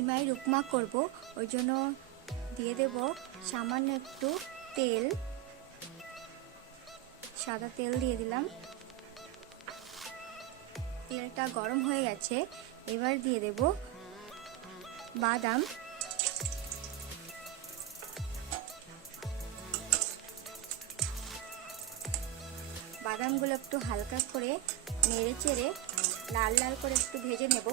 উপমা করব, ওই জন্য দিয়ে দেব সামান্য একটু তেল। সাদা তেল দিয়ে দিলাম। তেলটা গরম হয়ে গেছে, এবার দিয়ে দেব বাদাম। বাদামগুলো একটু হালকা করে নেড়ে চেড়ে লাল লাল করে একটু ভেজে নেব।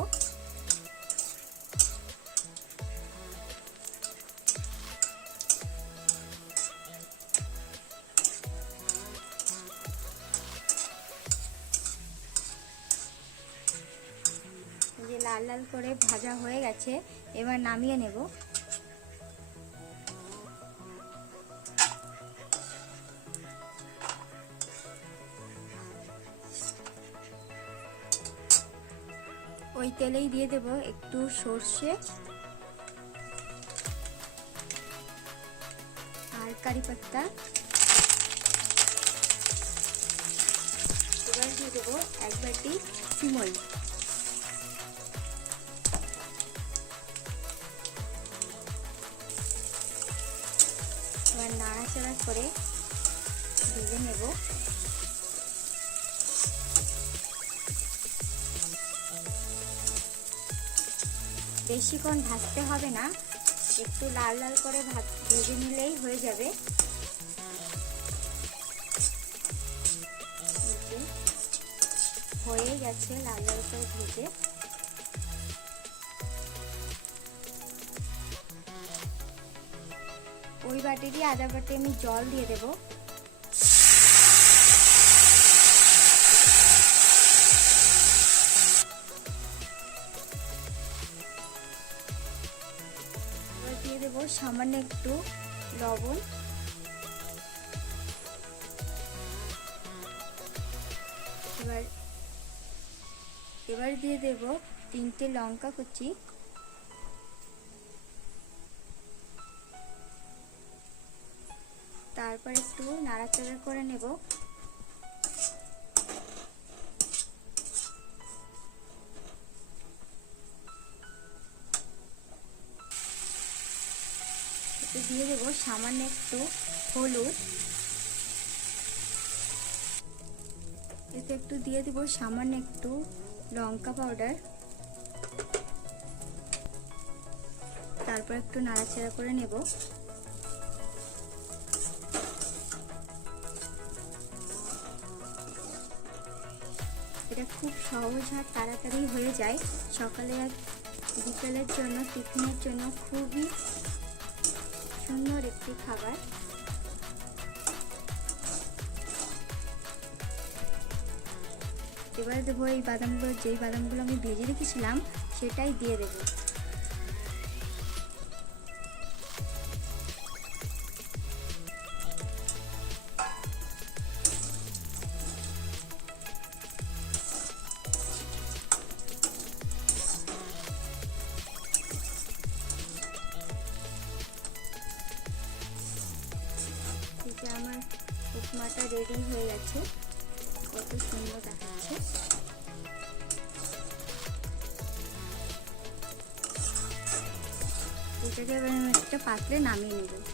লাল লাল করে ভাজা হয়ে গেছে, এবার নামিয়ে নেব। ওই তেলেই দিয়ে দেব একটু সর্ষে আর কারি পাত্তা এবার দিয়ে দেবো এক বাটি সিমই করে ভেজে নেব। বেশিক্ষণ ভাজতে হবে না, একটু লাল লাল করে ভেজে নিলেই হয়ে যাবে। হয়ে গেছে লাল লাল করে ভেজে। ওই বাটিরই আধা বাটি আমি জল দিয়ে দেব। দিয়ে দেবো সামান্য একটু লবণ। এবার এবার দিয়ে দেব তিনটে লঙ্কা কুচি। নাড়াচাড়া করে নেব। দিয়ে দেবো সামান্য একটু হলুদ। এতে একটু দিয়ে দেবো সামান্য একটু লঙ্কা পাউডার। তারপর একটু নাড়াচাড়া করে নেব। এটা খুব সহজ আর তাড়াতাড়ি হয়ে যায়। সকালে আর বিকেলের জন্য, টিফিনের জন্য খুবই সুন্দর একটি খাবার। এবার দেবো এই বাদামগুলো, যেই বাদামগুলো আমি ভেজে রেখেছিলাম, সেটাই দিয়ে দেবো। যে আমার উপমাটা রেডি হয়ে গেছে। কত সুন্দর দেখাচ্ছে। এটাকে এবার আমি একটা পাত্রে নামিয়ে নেব।